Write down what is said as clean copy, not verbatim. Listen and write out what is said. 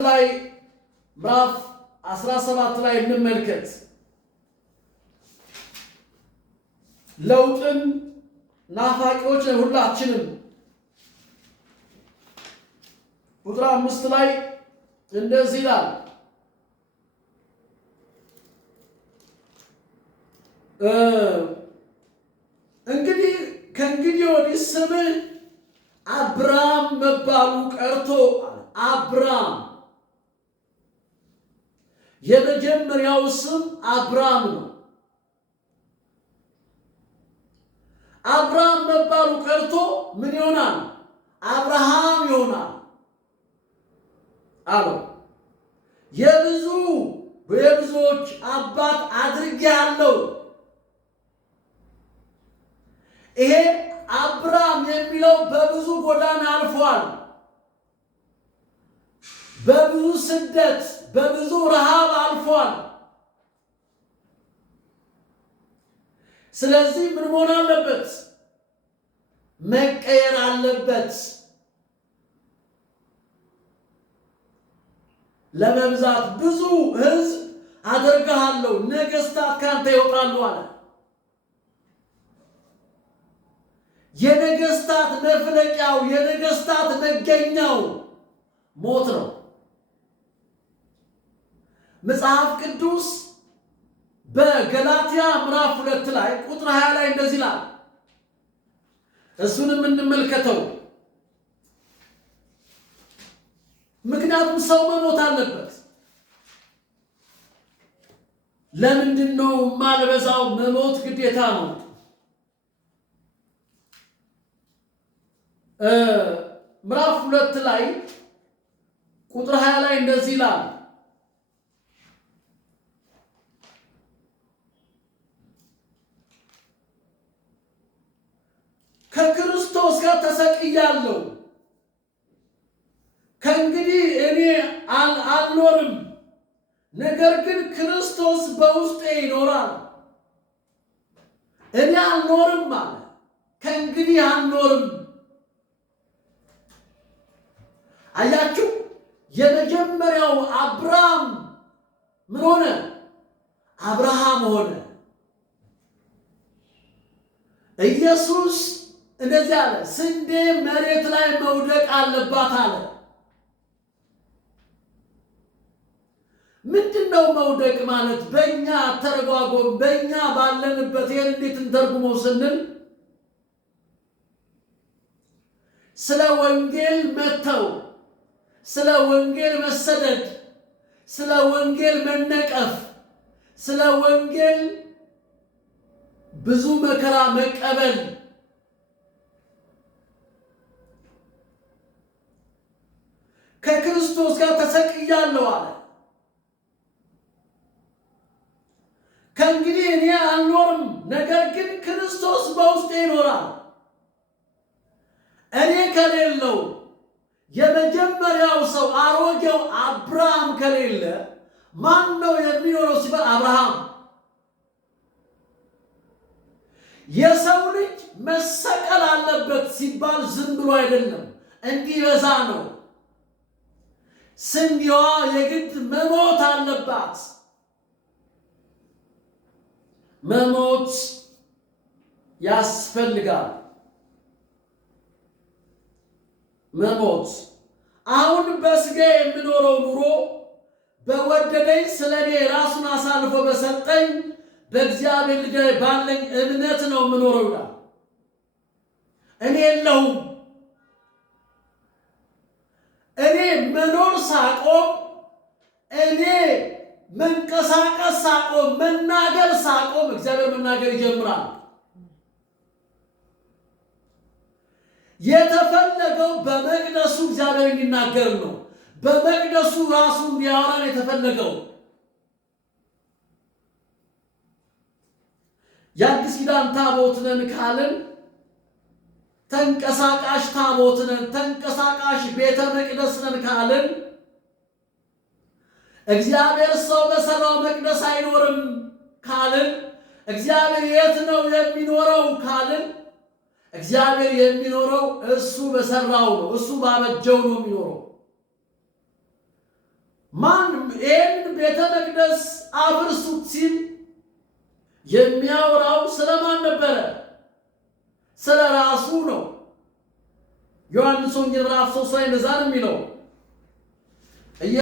ላይ ምዕራፍ 17 ላይ እንመልከት። ለውጥን ናፋቂዎች ሁላችንም ቁጥር 5 ላይ እንደዚህ ይላል፣ እንግዲህ ከእንግዲህ ወዲህ ስምህ አብርሃም መባሉ ቀርቶ አብርሃም የመጀመሪያው ስም አብርሃም ነው። አብርሃም መባሉ ቀርቶ ምን ይሆናል? አብርሃም ይሆናል አለው። የብዙዎች አባት አድርጌሃለሁ። ይሄ አብርሃም የሚለው በብዙ ጎዳና አልፏል። በብዙ ስደት፣ በብዙ ረሃብ አልፏል። ስለዚህ ምን መሆን አለበት? መቀየር አለበት። ለመብዛት ብዙ ሕዝብ አደርግሃለሁ፣ ነገሥታት ካንተ ይወጣሉ አለ። የነገሥታት መፍለቂያው የነገሥታት መገኛው ሞት ነው። መጽሐፍ ቅዱስ በገላትያ ምዕራፍ 2 ላይ ቁጥር 20 ላይ እንደዚህ ይላል። እሱንም እንመልከተው። ምክንያቱም ሰው መሞት አለበት። ለምንድን ነው የማልበዛው? መሞት ግዴታ ነው። ምዕራፍ 2 ላይ ቁጥር 20 ላይ እንደዚህ ይላል፣ ከክርስቶስ ጋር ተሰቅያለሁ፣ ከእንግዲህ እኔ አልኖርም፣ ነገር ግን ክርስቶስ በውስጤ ይኖራል። እኔ አልኖርም አለ፣ ከእንግዲህ አልኖርም። አያችሁ፣ የመጀመሪያው አብርሃም ምን ሆነ? አብርሃም ሆነ። ኢየሱስ እንደዚህ አለ፣ ስንዴ መሬት ላይ መውደቅ አለባት አለ። ምንድነው መውደቅ ማለት? በእኛ ተረጓጎም፣ በእኛ ባለንበት ይሄን እንዴት እንተርጉመው ስንል ስለ ወንጌል መተው፣ ስለ ወንጌል መሰደድ፣ ስለ ወንጌል መነቀፍ፣ ስለ ወንጌል ብዙ መከራ መቀበል፣ ከክርስቶስ ጋር ተሰቅያለሁ አለ። ከእንግዲህ እኔ አልኖርም፣ ነገር ግን ክርስቶስ በውስጤ ይኖራል። እኔ ከሌለው የመጀመሪያው ሰው አሮጌው አብርሃም ከሌለ ማን ነው የሚኖረው ሲባል አብርሃም። የሰው ልጅ መሰቀል አለበት ሲባል ዝም ብሎ አይደለም፣ እንዲበዛ ነው። ስንዴዋ የግድ መሞት አለባት። መሞት ያስፈልጋል። መሞት አሁን በስጋ የምኖረው ኑሮ በወደደኝ ስለኔ ራሱን አሳልፎ በሰጠኝ በእግዚአብሔር ልጅ ባለኝ እምነት ነው የምኖረው ይላል። እኔ የለሁም። እኔ መኖር ሳቆም፣ እኔ መንቀሳቀስ ሳቆም፣ መናገር ሳቆም እግዚአብሔር መናገር ይጀምራል። የተፈለገው በመቅደሱ እግዚአብሔር እንዲናገር ነው። በመቅደሱ ራሱ እንዲያወራን የተፈለገው። የአዲስ ኪዳን ታቦት ነን ካልን ተንቀሳቃሽ ታቦት ነን፣ ተንቀሳቃሽ ቤተ መቅደስ ነን ካልን እግዚአብሔር ሰው በሰራው መቅደስ አይኖርም ካልን እግዚአብሔር የት ነው የሚኖረው ካልን እግዚአብሔር የሚኖረው እሱ በሰራው ነው። እሱ ባበጀው ነው የሚኖረው። ማንም ይህን ቤተ መቅደስ አፍርሱት ሲል የሚያወራው ስለማን ነበረ? ስለ ራሱ ነው። ዮሐንስ ወንጌል ምዕራፍ 3 ላይ እንደዛ ነው የሚለው።